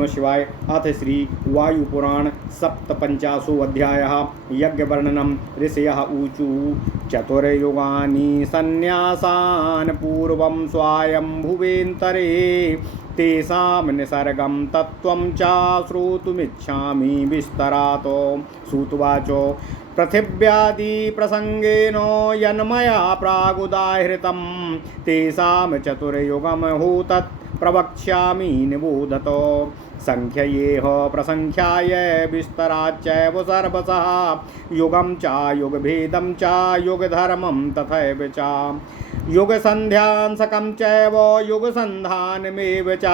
नमः शिवाय। अथ श्री वायुपुराण सप्तपञ्चाशो अध्यायः यज्ञवर्णनं। ऋषयः ऊचु चतुर्युगानि सन्न्यासान् पूर्वं स्वायम्भुवेन्तरे तेषां निसर्गं तत्त्वं च श्रोतुमिच्छामि विस्तरात्। सूतुवाच पृथिव्यादि प्रसंगेन यन्मया प्रागुदाहृतं तेषां चतुर्युगमहो तत् प्रवक्ष्यामि निबोधत। संख्ययेह प्रसंख्याय विस्तराच्चैव सर्वशः युगं च युगभेदं च युगधर्मं तथैव च युगसन्ध्यांसकं चैव युगसन्धानमेव च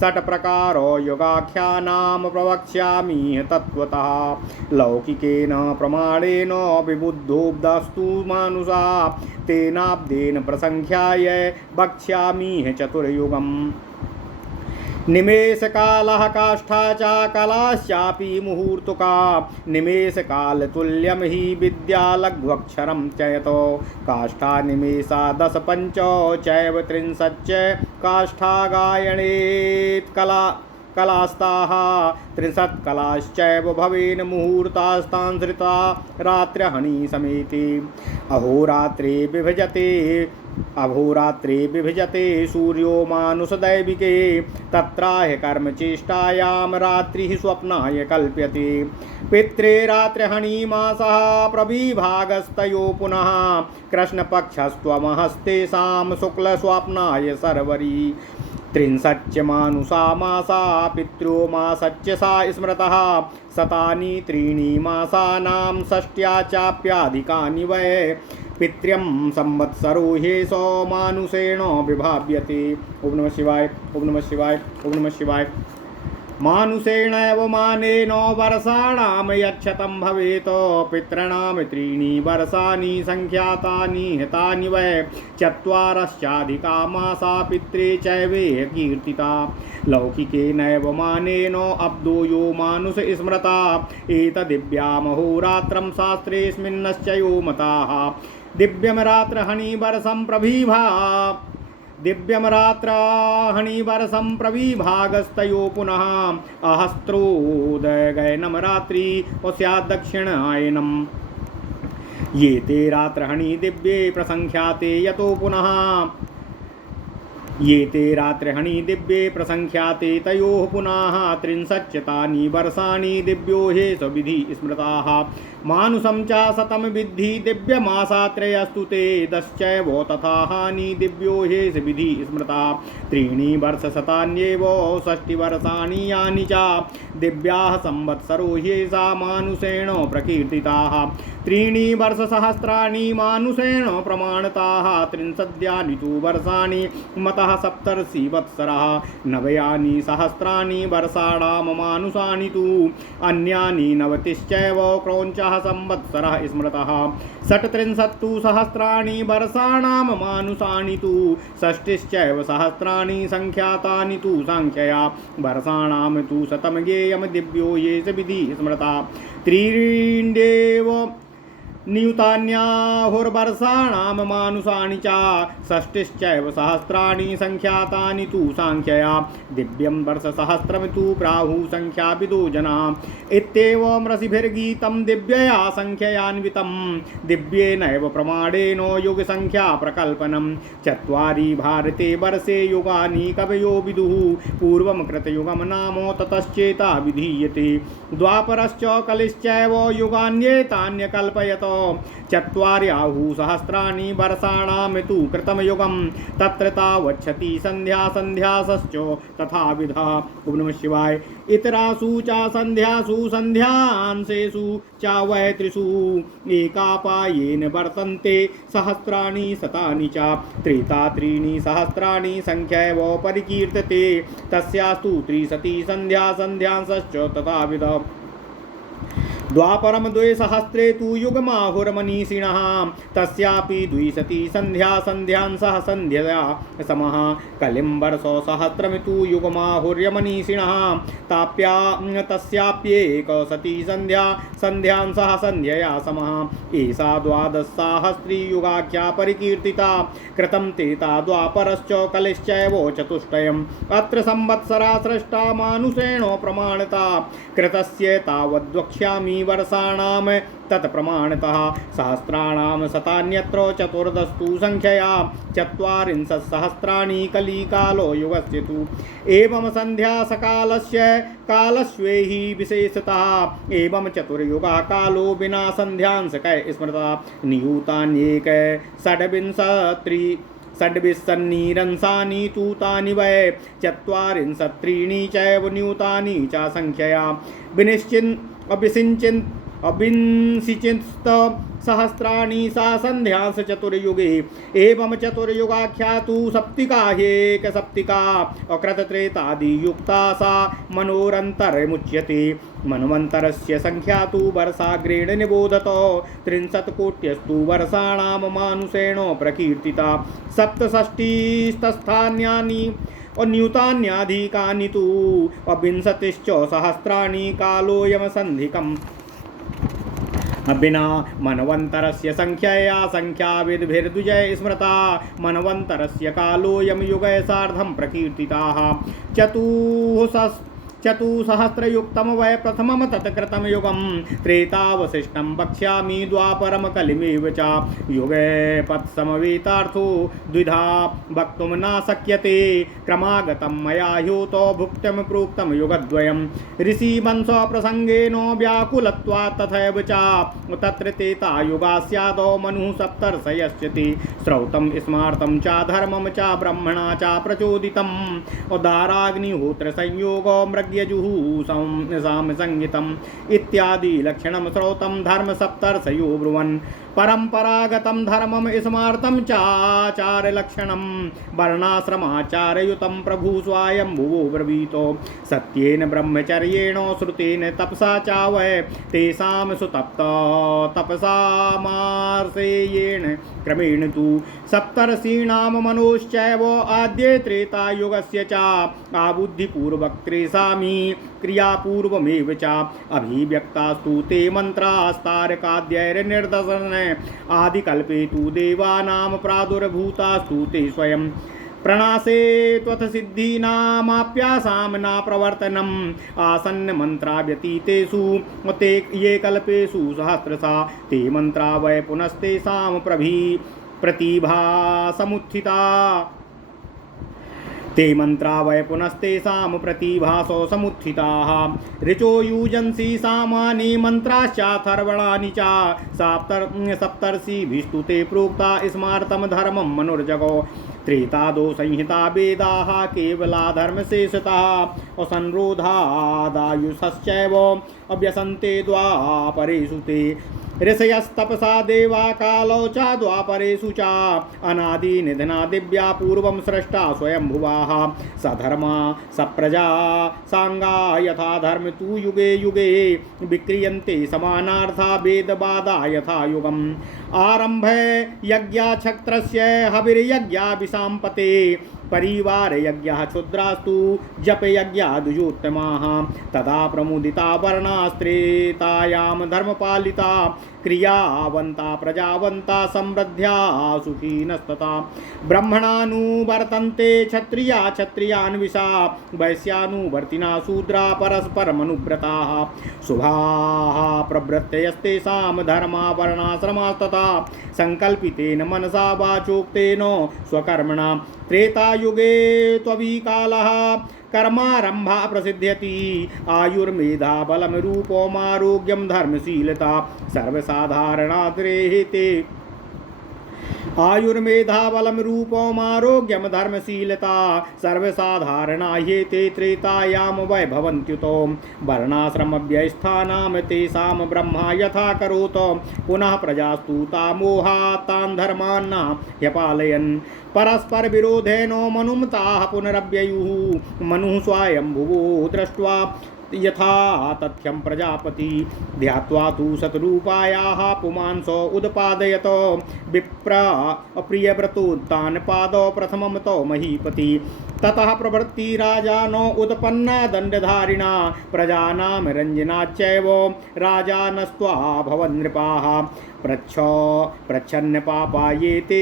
षट्प्रकारो युगाख्यानां प्रवक्ष्यामि तत्त्वतः। लौकिकेन प्रमाणेन विबुद्धोऽब्धस्तु मानुषा तेनाब्देन प्रसंख्याय वक्ष्यामि चतुर्युगम्। निमेषकालः काष्ठा च कलाश्चापि मुहूर्तुका निमेषकालतुल्यं हि विद्या लघ्वक्षरं चयतो। काष्ठा निमेषा 10 5 चैव 30 काष्ठा गायणेत् कलास्ताः 30 कलाश्चैव भवेन मुहूर्तास्तांसृता रात्र्यहनि समेति। अहोरात्रे विभजते सूर्यो मानुषदैविके तत्राह कर्मचेष्टायां रात्रिः स्वप्नाय कल्प्यते। पित्रे रात्र्यहनि मासः प्रविभागस्तयो पुनः कृष्णपक्षस्त्वमहस्तेषां शुक्लस्वप्नाय सर्वरी। 30 मानुषा मासा पित्रो मासच्च सा स्मृतः शतानि 3 मासानां षष्ट्या चाप्याधिकानि वै। पितृं संवत्सरो ह्येषो मानुषेण विभाव्यते। ओम नमः शिवाय। ओम नमः शिवाय। ओम नमः शिवाय। मानुषेणैव मानेन वर्षाणां यच्छतं भवेत् पितॄणां 3 वर्षाणि संख्यातानि हितानि वै। 4 मासा पित्रे चैवेह कीर्तिता। लौकिकेनैव मानेन अब्दो यो मानुष स्मृता एतदिव्यामहोरात्रं शास्त्रेऽस्मिन्नश्चयो मताः। दिव्यं रात्रहनि वर्षं प्रविभागस्तयो पुनः अहस्त्रोदयगयनं रात्रि स्याद्दक्षिणायनम्। ये ते रात्रहनि दिव्ये प्रसंख्याते यतो पुनः तयोः पुनः 30 तानि वर्षाणि दिव्यो हे सविधि स्मृताः। मानुषं च 100 विद्धि दिव्यमासात्रयस्तु ते 10 चैव तथा हानि दिव्यो हे सविधि स्मृता। 3 वर्षशतान्येव 60 वर्षाणि यानि च दिव्याः संवत्सरो ह्येषा मानुषेण प्रकीर्तिताः। 3 वर्षसहस्राणि मानुषेण प्रमाणताः 30 तु वर्षाणि मतः 70 वत्सरः। 90 सहस्राणि वर्षाणां मानुषाणि तु अन्यानि 90 क्रौञ्चः संवत्सरः स्मृतः। 37 सहस्राणि वर्षाणां मानुषाणि तु 60 सहस्राणि संख्यातानि तु सांख्यया। वर्षाणां तु 100 ज्ञेयं दिव्यो ये विधि स्मृता। 3 नियुतान्याहुर्वर्षाणां मानुषाणि च 60 सहस्राणि संख्यातानि तु सांख्यया। दिव्यं वर्षसहस्रं तु प्राहु संख्याविदो जनाः। इत्येवं ऋषिभिर्गीतं दिव्यया संख्ययान्वितं दिव्येनैव प्रमाणेन युगसंख्या प्रकल्पनं। 4 भारते वर्षे युगानि कवयो विदुः पूर्वं कृतयुगं नाम ततश्चेता विधीयते। द्वापरश्च कलिश्चैव युगान्येतान्यकल्पयत। 4 सहस्राणि वर्षाणां तु कृतं युगं तत्र तावच्छति संध्यासश्च तथाविधः। ओम नमः शिवाय। इतरासु च संध्यासु संध्यांसेषु च वै 3 एकापायेन वर्तन्ते सहस्राणि शतानि च। त्रेता 3 सहस्राणि संख्यैव परिकीर्तते तस्यास्तु 30 संध्यांसश्च तथाविधः। द्वापरम द्विसहस्रे तु युगमाहुर्मनीषिणः तस्यापि द्विशती संध्या संध्यांसः संध्यया समः कलिं वर्षो सहस्रमितु युगमाहुर्यमनीषिणः ताप्या तस्याप्येकशती संध्या संध्यांसः संध्यया समः एषा द्वादशसाहस्री युगाख्या परिकीर्तिता कृतं तेता द्वापरश्च कलिश्चैव चतुष्टयम् अत्र संवत्सरा सृष्टा मानुषेणो प्रमाणता कृतस्य तावद्वक्ष्यामि वर्षाणां तत्प्रमाणतः सहस्राणां शतान्यत्र चतुर्दशतु संख्यया चत्वारिंशत्सहस्राणि कलिकालो युगस्य तु एवं संध्या सकालस्य कालस्वेहि विशेषतः एवं चतुर्युगा कालो विना संध्यांशकै स्मृता नियूतान्येक षड्विंशन्निरंसानि तु तानि वै चत्वारिंशत्त्रीणि चैव न्यूतानि च संख्यया अभिंसिचिन्त सहस्राणि सा संध्यांस चतुर्युगे एवं चतुर्युगाख्या तु सप्तिका ह्येक सप्तिका अकृतत्रेतादियुक्ता सा मनोरन्तरमुच्यते मन्वन्तरस्य संख्या तु वर्षाग्रेण निबोधतो 30 वर्षाणां मानुषेण प्रकीर्तिता सप्तषष्टिस्थान्यानि न्यूतान्याधिकानि तु विंशतिश्च सहस्राणि कालोऽयं सन्धिकम् विना मनवन्तरस्य संख्यया संख्याविद्भिर्द्विजय स्मृता मनवन्तरस्य कालोऽयं युगः सार्धं प्रकीर्तिताः चतुसहस्रयुक्तं वै प्रथमं तत्कृतं युगं त्रेतावशिष्टं वक्ष्यामि द्वापरं कलिमेव च युगे पत्समवेतार्थो द्विधा वक्तुं न शक्यते क्रमागतं मया ह्यूतो भुक्तं प्रोक्तं युगद्वयं ऋषिवंशप्रसङ्गेन व्याकुलत्वात् तथैव च तत्र तेता युगा स्यादौ मनुः सप्तर्षयश्चति श्रौतं स्मार्तं च धर्मं च ब्रह्मणा च प्रचोदितम् उदाराग्निहोत्रसंयोगो यजुः संहितम् इत्यादि लक्षणं श्रौतं धर्म सप्तर्षयो ब्रुवन् परंपरागतं धर्मं स्मार्तं चाचार लक्षणं वर्णाश्रमाचारयुतं प्रभु स्वायंभुवो ब्रवीतो सत्येन ब्रह्मचर्येण श्रुतेन तपसा च वै तेषां सुतप्त तपसा मार्सेयेण क्रमेण तु सप्तर्षीणां मनोश्चैव आद्ये त्रेतायुगस्य च आबुद्धिपूर्वक त्रेषामि क्रियापूर्वमेव च अभिव्यक्तास्तु ते मन्त्रास्तारकाद्यैर्निर्दशन आदिकल्पे तु देवानां प्रादुर्भूतास्तु ते स्वयं प्रणासे त्वथ सिद्धीनामाप्यासां न प्रवर्तनम् आसन्न मंत्रा व्यतीतेषु ते ये कल्पेषु सहस्रशा ते मंत्रा वै पुनस्तेषां प्रतिभा समुत्थिता ते मंत्रा वै पुनस्तेषां प्रतिभासो समुत्थिताः ऋचो युजन्सि सामानि मन्त्राश्चाथर्वणानि च सप्तर्षिभिस्तु ते प्रोक्ता स्मार्तं धर्मं मनुर्जगो त्रेतादो संहिता वेदाः केवला धर्मशेषतः असंरोधादायुषश्चैव अभ्यसन्ते द्वापरेषु ते ऋषयस्तपसा देवा कालो च द्वापरेषु च अनादिनिधना दिव्या पूर्वं सृष्टा स्वयंभुवाः सधर्मा सप्रजा सांगा यथा धर्म तु युगे युगे विक्रियन्ते समानार्था वेदबाधा यथा युगम् आरम्भे यज्ञाक्षत्रस्य हविर्यज्ञाभिसाम्पते परिवार यज्ञः क्षुद्रास्तु जप यज्ञादुजोत्तमाः तदा प्रमुदिता वर्णास्त्रेतायां धर्मपालिता क्रियावन्ता प्रजावन्ता समृद्ध्या सुखिनस्तथा ब्रह्मणानुवर्तन्ते क्षत्रिया क्षत्रियान्विषा वैश्यानुवर्तिना शूद्रा परस्परमनुव्रताः शुभाः प्रवृत्तयस्तेषां धर्मा वर्णाश्रमास्तथा संकल्पितेन मनसा वाचोक्तेन स्वकर्मणा त्रेतायुगे त्वविकालः कर्मारंभा प्रसिद्ध्यति आयुर्मेधा बलम रूपमारोग्यम धर्मशीलता सर्वसाधारणाद्रेहिते आयुर्मेधा बलम रूपमारोग्यम धर्मशीलता सर्वसाधारणा ह्येते त्रेतायां वै भवन्त्युतो वर्णाश्रमव्यवस्थानां तेषां ब्रह्मा यथा करोत पुनः प्रजास्तु तामोहात् तान् धर्मान् ह्यपालयन् परस्पर विरोधेनो मनुमताः पुनरव्ययुः मनुः स्वयंभुवो दृष्ट्वा यथा तथ्यं प्रजापति ध्यात्वा तु शतरूपायाः पुमांसो उदपादयत विप्र प्रियव्रतोत्तान पादौ प्रथमं तो महीपति ततः प्रवृत्ति राजानो उत्पन्ना दण्डधारिणा प्रजानां रञ्जनाच्चैव राजानस्त्वा भवन् नृपाः प्रच्छन्न पापा ये ते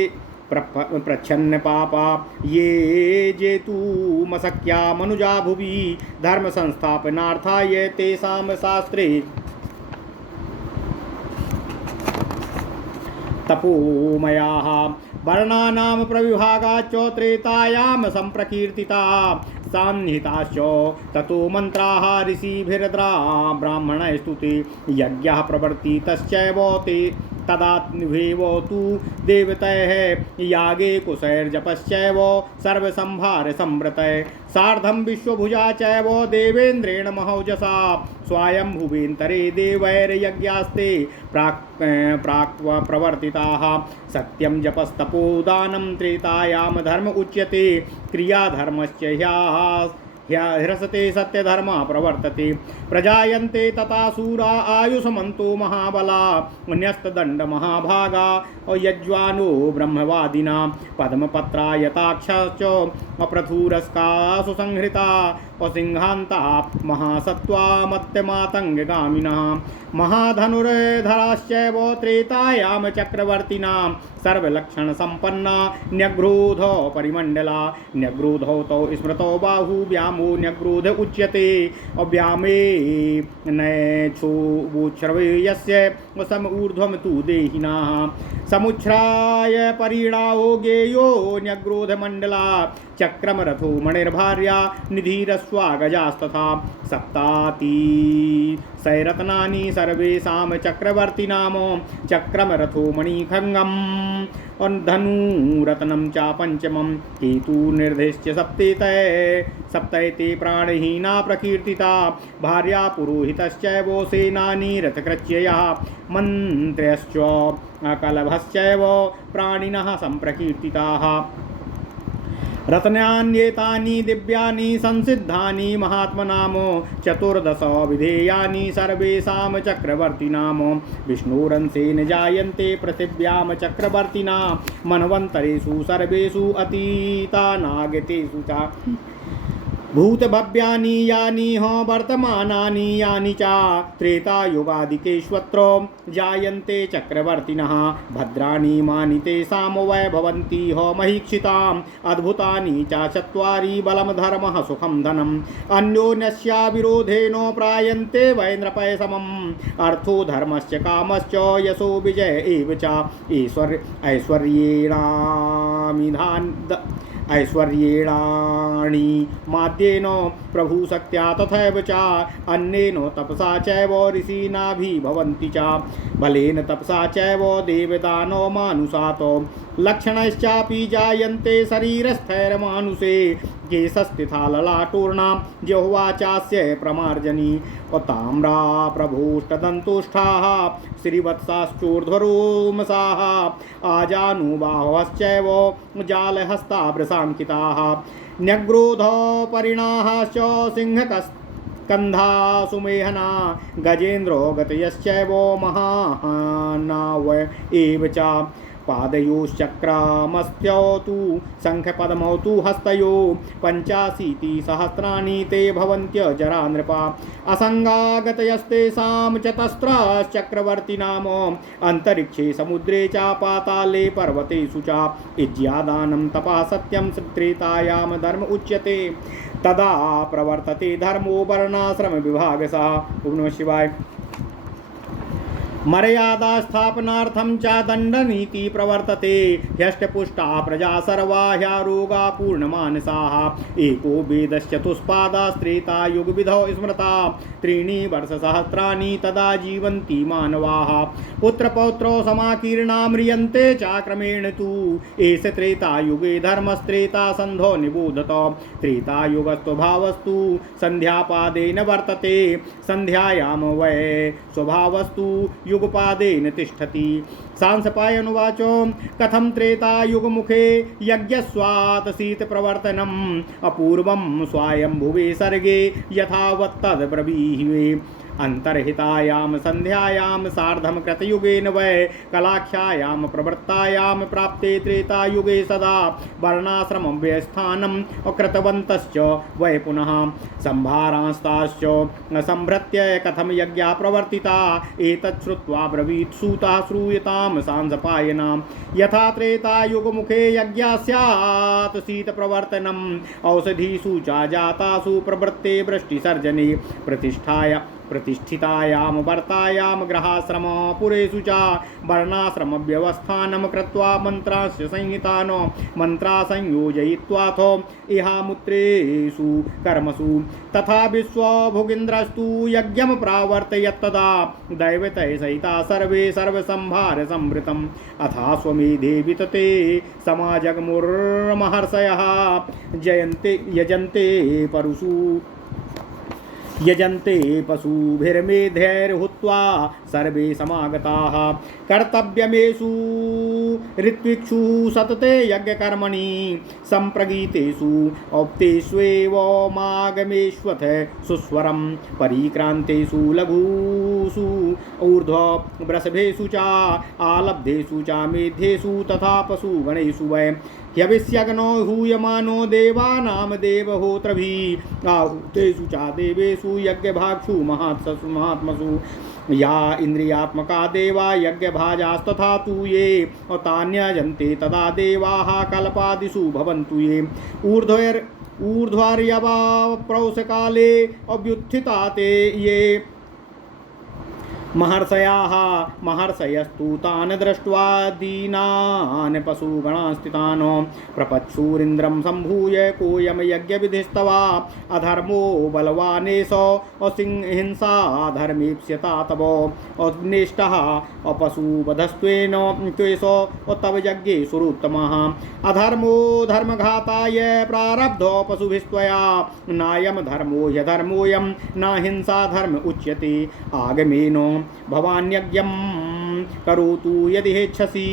प्रच्छन्न पापा ये जेतुमशक्या मनुजा भुवि धर्म संस्थापनार्थाय तेषां शास्त्रे तपोमयाः वर्णानां प्रविभागाच्च त्रेतायां सम्प्रकीर्तिता सान्निहिताश्च ततो मन्त्राः ऋषिभिर्द्रा ब्राह्मणैस्तुते यज्ञः प्रवर्तितश्चैव ते तदात्मभेव तु देवतैः यागे कुशैर्जपश्चैव सर्वसंभार संवृतैः सार्धं विश्वभुजा चैव देवेन्द्रेण महौजसा स्वायंभुवेन्तरे देवैर्यज्ञास्ते प्राक् प्रवर्तिताः सत्यं जपस्तपोदानं त्रेतायां धर्म उच्यते क्रियाधर्मश्च ह्यह्रसते सत्यधर्मा प्रवर्तते प्रजायन्ते तथा शूरा आयुषमन्तो महाबला न्यस्तदण्ड महाभागा यज्वानो ब्रह्मवादिना पद्मपत्रायताक्षाश्च अप्रथुरस्का सुसंहृता सिंहान्ता महासत्त्वा मत्यमातङ्गगामिनः महाधनुर्धराश्चैव त्रेतायां चक्रवर्तिनां सर्वलक्षणसम्पन्ना न्यग्रोधो परिमण्डला न्यग्रोधौ तौ स्मृतौ बाहुव्यामो न्यग्रोध उच्यते व्यामे नैच्छोवोच्छ्रवे यस्य सम ऊर्ध्वं तु देहिनाः समुच्छ्राय परिणाहो गेयो न्यग्रोधमण्डला चक्रमरथो मणिर्भार्या निधिरस्वागजास्तथा सप्ताति सैरत्नानि सर्वेषां चक्रवर्तिनाम चक्रमरथो मणिखङ्गम् धनुरत्नं च पञ्चमं केतु निर्दिश्य सप्तैते प्राणहीना प्रकीर्तिता भार्या पुरोहितश्चैव सेनानी रथकृत्ययः मन्त्र्यश्च कलभश्चैव प्राणिनः सम्प्रकीर्तिताः रत्नान्येतानि दिव्यानि संसिद्धानि महात्मनाम चतुर्दश विधेयानि सर्वेषां चक्रवर्तिनाम विष्णुरंशेन जायन्ते पृथिव्यां चक्रवर्तिना मन्वन्तरेषु सर्वेषु अतीतानागतेषु च भूतभव्यानि यानि वर्तमानानि यानि च त्रेतायुगादिकेष्वत्र जायन्ते चक्रवर्तिनः भद्राणि मानि तेषां वै भवन्ति महीक्षिताम् अद्भुतानि च चत्वारि बलं धर्मः सुखं धनम् अन्योन्यस्य विरोधेन प्रायन्ते वै नृपय समम् अर्थो धर्मश्च कामश्च यशो विजय एव च ऐश्वर्येणानि माद्येन प्रभुशक्त्या तथैव च अन्येन तपसा चैव ऋषीणाभिः भवन्ति च बलेन तपसा चैव देवदानो मानुषात् लक्षणैश्चापि जायन्ते शरीरस्थैर्मानुषे केशस्थिता ललाटूर्णा जिह्वा चास्य प्रमार्जनी ताम्रा प्रभूष्टदन्तुष्ठाः श्रीवत्साश्चूर्ध्वरोमसाः आजानुबाहवश्चैव जालहस्ताभ्रसाङ्किताः न्यग्रोधपरिणाश्च सिंहकस्कन्धा सुमेहना गजेन्द्रो गतयश्चैव महानाव एव च पादयोश्चक्रामस्त्यौ तु शङ्खपद्मौ तु हस्तयो 85 ते भवन्त्यजरा नृपा असङ्गागतयस्तेषां चतस्रश्चक्रवर्तिनाम अन्तरिक्षे समुद्रे च पाताले पर्वतेषु च इज्यादानं तपः सत्यं त्रेतायां धर्म उच्यते तदा प्रवर्तते धर्मो वर्णाश्रम विभागशः। ओम नमः शिवाय। मर्यादा स्थापनार्थं च दण्डनीति प्रवर्तते ह्यष्टपुष्टा प्रजा सर्वा ह्यारोगा पूर्णमानसाः एको वेदश्चतुष्पादास्त्रेता युगविधौ स्मृता 3 वर्षसहस्राणि तदा जीवन्ति मानवाः पुत्रपौत्रौ समाकीर्णा म्रियन्ते च क्रमेण तु एष त्रेतायुगे धर्मस्त्रेता सन्धो निबोधत त्रेतायुगस्वभावस्तु सन्ध्यापादेन वर्तते सन्ध्यायां वै स्वभावस्तु युगपादेन तिष्ठति। सांसपायनुवाच कथं त्रेतायुगमुखे यज्ञस्वातसीत प्रवर्तनम् अपूर्वं स्वायंभुवे सर्गे यथावत्तद्ब्रवीहि अंतर्हितायाम संध्यायाम सार्धम कृतयुगेन वै कलाख्यायाम प्रवृत्तायाम प्राप्ते त्रेतायुगे सदा वर्णाश्रमं व्यस्थानम् अकृतवन्तश्च वै पुनः संभारांस्ताश्च संभृत्य कथम यज्ञा प्रवर्तिता एतत् श्रुत्वा ब्रवीत् सूतः श्रूयतां सांसपायनां यथा त्रेतायुगमुखे यज्ञा स्यात् शीत प्रवर्तनम् औषधीषु च जातासु प्रवृत्ते वृष्टिसर्जने प्रतिष्ठितायाम वर्तायाम ग्रहाश्रम पुरेषु च वर्णाश्रम व्यवस्थानं कृत्वा मंत्रास्य संहितानो मंत्रा संयोजयित्वाथो इहामुत्रेषु कर्मसु तथा विश्वभुगिन्द्रस्तु यज्ञं प्रावर्तयत्तदा दैवतै सहिता सर्वे सर्वसंभार संवृतम् अथाश्वमेधे वितते समाजगमुर्महर्षयः यजन्ते पशुभिर्मेधैर्हुत्वा सर्वे समागताः कर्तव्यमेषु ऋत्विक्षु सतते यज्ञकर्मणि संप्रगीतेषु औक्तेष्वेवमागमेष्वथ सुस्वरं परिक्रान्तेषु लघुषु ऊर्ध्ववृषभेषु च आलब्धेषु च मेध्येषु तथा पशुगणेषु वै ह्यविष्यग्नो हूयमानो देवानां देवहोत्रभिः आहुतेषु च देवेषु यज्ञभाक्षु महात्मसु या इंद्रियात्मका देवा यज्ञभाजास्तथा तु ये तान्यजन्ते तदा देवाः कल्पादिषु भवन्तु ये ऊर्ध्वर्यवा प्रौषकाले अभ्युत्थिता ते ये महर्षयस्तु तान् दृष्ट्वा दीनान् पशुगणान् स्थितान् प्रपच्छूरिन्द्रं सम्भूय कोऽयं यज्ञविधिस्तवा अधर्मो बलवानेश असिंहिंसा धर्मेप्स्यता तव अग्निष्टः अपशुवधस्त्वेन त्वेष तव यज्ञे सुरोत्तमः अधर्मो धर्मघाताय प्रारब्धो पशुभिस्त्वया नायं धर्मो ह्यधर्मोऽयं न हिंसा धर्म उच्यते आगमेन भवान्यज्ञं करोतु यदि हेच्छसि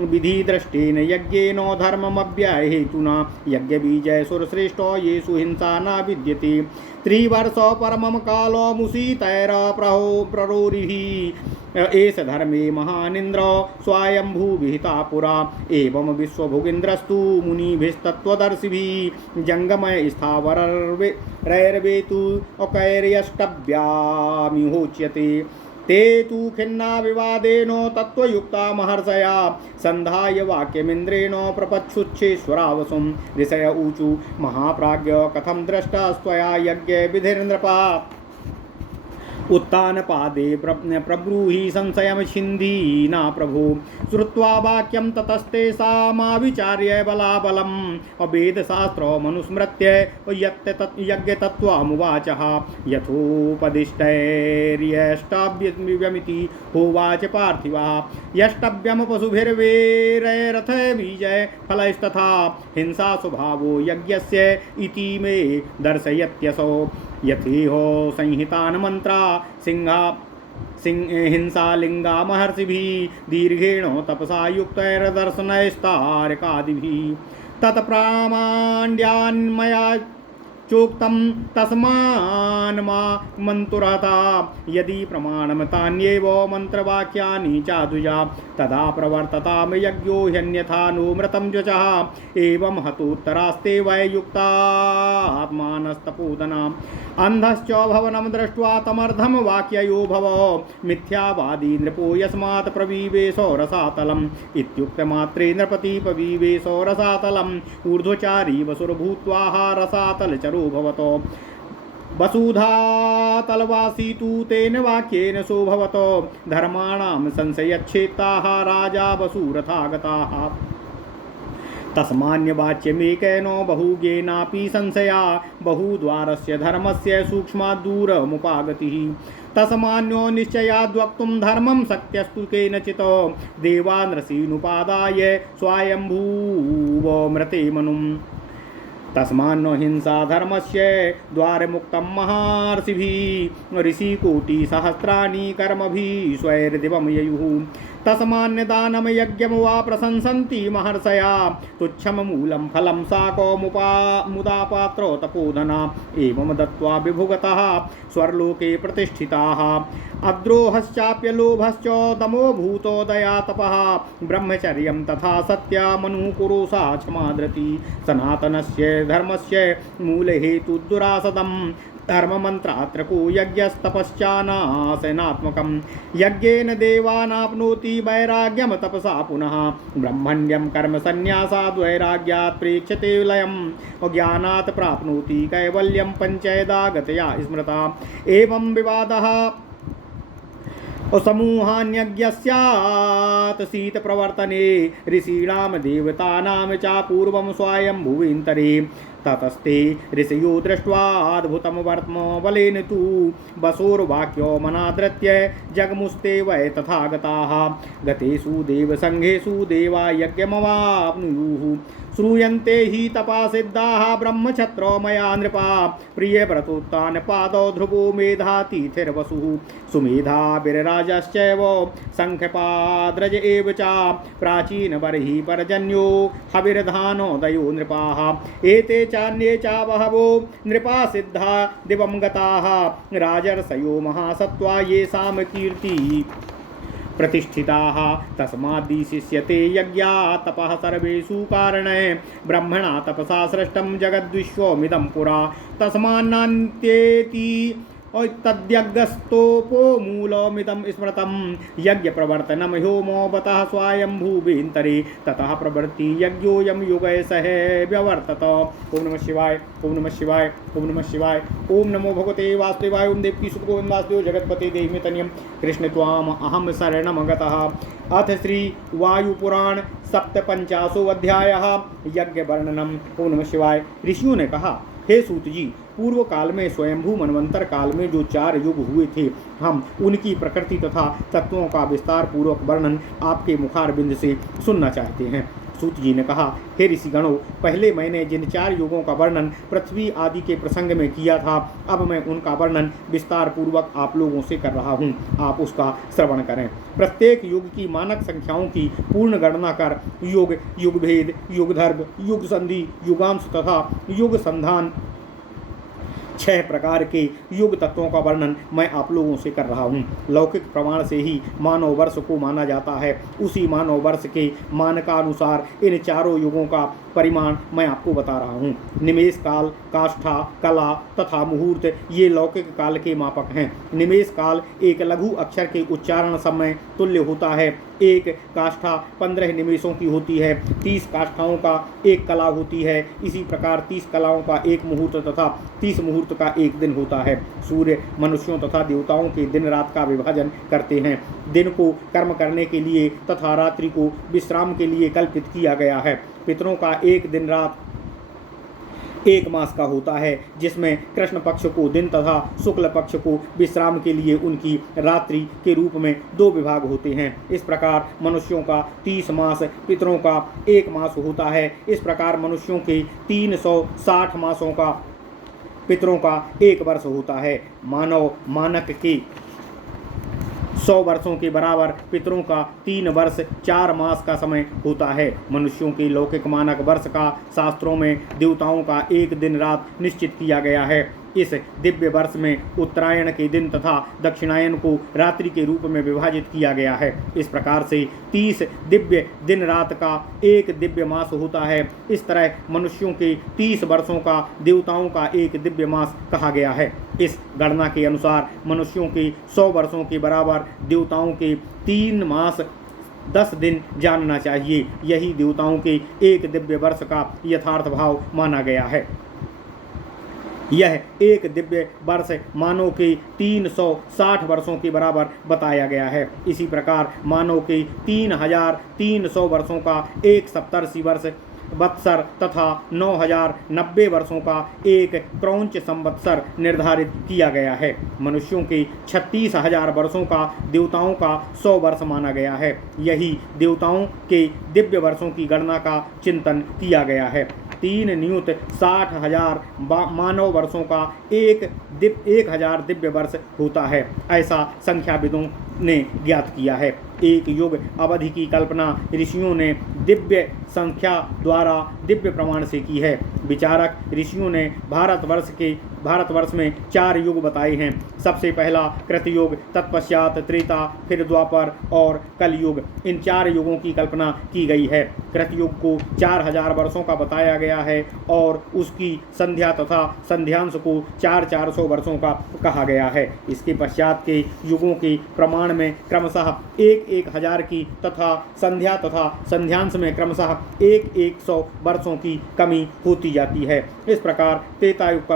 विधिदृष्टेन यज्ञेन धर्ममव्यहेतुना यज्ञबीजय सुरश्रेष्ठो येषु हिंसा न विद्यते त्रिवर्ष परमं कालो मुसीतैरप्ररोरिः एष धर्मे महानिन्द्र स्वायंभूविहिता पुरा एवं विश्वभुगिन्द्रस्तु मुनिभिस्तत्त्वदर्शिभिः जङ्गमय स्थावरैर्वेतु अकैर्यष्टव्यामिहोच्यते ते तु खिन्ना विवादेन तत्त्वयुक्ता महर्षया संधाय वाक्यमिन्द्रेण प्रपच्छुच्छेश्वरावसुं ऋषय ऊचु महाप्राज्ञ कथं दृष्टस्त्वया यज्ञविधिर्नृपा उत्तानपादे प्रब्रूहि संशयं छिन्दीना प्रभो श्रुत्वा वाक्यं ततस्तेषामाविचार्य बलाबलम् अवेदशास्त्रो मनुस्मृत्य यज्ञतत्त्वमुवाचः यथोपदिष्टैर्यष्टव्यमिति होवाच पार्थिवः यष्टव्यं पशुभिर्वेरैरथबीजय फलैस्तथा हिंसा स्वभावो यज्ञस्य इति मे दर्शयत्यसौ यथेहो संहितान् मंत्रा हिंसालिंगा महर्षिभिः दीर्घेण तपसा युक्तैर्दर्शनैस्तारकादिभिः तत्प्रामाण्यान्मया चोक्तं तस्मान्मा मन्तुरता यदि प्रमाणं तान्येव मन्त्रवाक्यानि चादुजा तदा प्रवर्ततां यज्ञो ह्यन्यथा नो मृतं द्वचः एवं हतोत्तरास्ते वै युक्तात्मानस्तपोदनाम् अंधश्च भवनं दृष्ट्वा तमर्धं वाक्ययो भव मिथ्यावादी नृपो यस्मात् प्रवीवेशो रसातलम् इत्युक्तमात्रे नृपति पवीवेशो रसातलम् ऊर्ध्वचारी वसुर्भूत्वाः रसातलचरो भवतो वसुधातलवासी तु तेन वाक्येन सोऽभवतो धर्माणां संशयच्छेत्ताः राजा वसुरथागताः तस्मान्यवाच्यमेकेन बहुज्ञेनापि संशया बहुद्वारस्य धर्मस्य सूक्ष्माद्दूरमुपागतिः तस्मान्यो निश्चयाद्वक्तुं धर्मं सत्यस्तु केनचित् देवानृषीनुपादाय स्वायंभूवमृते मनुम् तस्मान्नो हिंसा धर्मस्य द्वारमुक्तं महर्षिभिः ऋषिकोटिसहस्राणि कर्मभिः स्वैर्दिवं ययुः तस्मान्यदानं यज्ञं वा प्रशंसन्ति महर्षया तुच्छं मूलं फलं साको मुदा पात्रो तपोधना एवं दत्त्वा विभुगतः स्वर्लोके प्रतिष्ठिताः अद्रोहश्चाप्यलोभश्च तमो भूतोदया तपः ब्रह्मचर्यं तथा सत्यमनुकुरुषा क्षमाद्रति सनातनस्य धर्मस्य मूलहेतुदुरासदम् धर्ममन्त्रात्रको यज्ञस्तपश्चानाशनात्मकं यज्ञेन देवानाप्नोति वैराग्यं तपसा पुनः ब्रह्मण्यं कर्म संन्यासाद् वैराग्यात् प्रेक्ष्यते लयम् ज्ञानात् प्राप्नोति कैवल्यं पञ्चैदा गतया स्मृता एवं विवादः समूहान्यज्ञस्यात् शीतप्रवर्तने ऋषीणां देवतानां च पूर्वं स्वायम्भुवेन्तरे ततस्ते ऋषयो दृष्ट्वाद्भुतं वर्त्म बलेन तु वसोर्वाक्यो मनादृत्य जगमुस्ते वै तथा गताः गतेषु देवसङ्घेषु देवा यज्ञमवाप्नुयुः श्रूयन्ते हि तपासिद्धाः ब्रह्मक्षत्रो मया नृपा प्रियव्रतोत्तान पादौ ध्रुवो मेधातिथिर्वसुः सुमेधा विरराजश्चैव शङ्खपाद्रज एव च प्राचीनबर्हि परजन्यो हविर्धानोदयो नृपाः एते चान्ये च बहवो नृपा सिद्धा दिवं गताः राजर्षयो महासत्त्वा येषां कीर्ति प्रतिष्ठिताः तस्माद्दिशिष्यते यज्ञा तपः सर्वेषु कारणे ब्रह्मणा तपसा सृष्टं जगद्विश्वमिदं पुरा तस्मान्नान्त्येति तद्यज्ञस्तोपो मूलमिदं स्मृतं यज्ञप्रवर्तनं ह्योमो बतः स्वायम्भुवेन्तरे ततः प्रवृत्ति यज्ञोऽयं युगै सह व्यवर्तत। ओम नमः शिवाय, ओम नमः शिवाय, ओम नमः शिवाय। ओम नमो भगवते वासुदेवाय। ओम देवकी सुत गोविंद वासुदेव जगतपते देहि तनियम कृष्ण त्वाम अहम शरणं गतः। अथ श्री वायुपुराण सप्तपंचाशो अध्यायः यज्ञ वर्णनम। ओम नमः शिवाय। ऋषियों ने कहा, हे सूत जी, पूर्व काल में स्वयंभू मनवंतर काल में जो 4 युग हुए थे, हम उनकी प्रकृति तथा तत्वों का विस्तार पूर्वक वर्णन आपके मुखारबिंद से सुनना चाहते हैं। सूत जी ने कहा, हे ऋषिगणों, पहले मैंने जिन 4 युगों का वर्णन पृथ्वी आदि के प्रसंग में किया था, अब मैं उनका वर्णन विस्तार पूर्वक आप लोगों से कर रहा हूँ। आप उसका श्रवण करें। प्रत्येक युग की मानक संख्याओं की पूर्ण गणना कर युग, युगभेद, युगधर्म, युग संधि, युगांश तथा युग संधान 6 प्रकार के युग तत्वों का वर्णन मैं आप लोगों से कर रहा हूँ। लौकिक प्रमाण से ही मानव वर्ष को माना जाता है। उसी मानव वर्ष के मानकानुसार इन 4 युगों का परिमाण मैं आपको बता रहा हूँ। निमेष काल, काष्ठा, कला तथा मुहूर्त ये लौकिक काल के मापक हैं। निमेष काल एक लघु अक्षर के उच्चारण समय तुल्य होता है। एक काष्ठा 15 निमेषों की होती है। 30 काष्ठाओं का एक कला होती है। इसी प्रकार 30 कलाओं का एक मुहूर्त तथा 30 मुहूर्त का एक दिन होता है। सूर्य मनुष्यों तथा देवताओं के दिन रात का विभाजन करते हैं। दिन को कर्म करने के लिए तथा रात्रि को विश्राम के लिए कल्पित किया गया है। पितरों का एक दिन रात 1 मास का होता है, जिसमें कृष्ण पक्ष को दिन तथा शुक्ल पक्ष को विश्राम के लिए उनकी रात्रि के रूप में 2 विभाग होते हैं। इस प्रकार मनुष्यों का 30 मास, पितरों का 1 मास होता है। इस प्रकार मनुष्यों के 360 मासों का, पितरों का 1 वर्ष होता है। मानव मानक के 100 वर्षों के बराबर पितरों का 3 वर्ष 4 मास का समय होता है। मनुष्यों के लौकिक मानक वर्ष का शास्त्रों में देवताओं का 1 दिन रात निश्चित किया गया है। इस दिव्य वर्ष में उत्तरायण के दिन तथा दक्षिणायन को रात्रि के रूप में विभाजित किया गया है। इस प्रकार से 30 दिव्य दिन रात का 1 दिव्य मास होता है। इस तरह मनुष्यों के 30 वर्षों का देवताओं का 1 दिव्य मास कहा गया है। इस गणना के अनुसार मनुष्यों के 100 वर्षों के बराबर देवताओं के 3 मास 10 दिन जानना चाहिए। यही देवताओं के 1 दिव्य वर्ष का यथार्थ भाव माना गया है। यह 1 दिव्य वर्ष मानव के 360 वर्षों के बराबर बताया गया है। इसी प्रकार मानव के 3300 वर्षों का 1 सप्तर्षि वर्ष वत्सर तथा 9090 वर्षों का 1 क्रौंच संवत्सर निर्धारित किया गया है। मनुष्यों के 36,000 वर्षों का देवताओं का 100 वर्ष माना गया है। यही देवताओं के दिव्य वर्षों की गणना का चिंतन किया गया है। 3 नियुत 60,000 मानव वर्षों का 1,000 दिव्य वर्ष होता है, ऐसा संख्याविदों ने ज्ञात किया है। एक युग अवधि की कल्पना ऋषियों ने दिव्य संख्या द्वारा दिव्य प्रमाण से की है। विचारक ऋषियों ने भारतवर्ष में 4 युग बताए हैं। सबसे पहला कृतयुग, तत्पश्चात त्रेता, फिर द्वापर और कलयुग। इन 4 युगों की कल्पना की गई है। कृतयुग को 4000 वर्षों का बताया गया है और उसकी संध्या तथा संध्यांश को 400 वर्षों का कहा गया है। इसके पश्चात के युगों के प्रमाण में क्रमशः 1,000 की तथा संध्या तथा संध्यांश में क्रमशः 100 वर्षों की कमी होती जाती है। इस प्रकार त्रेता युग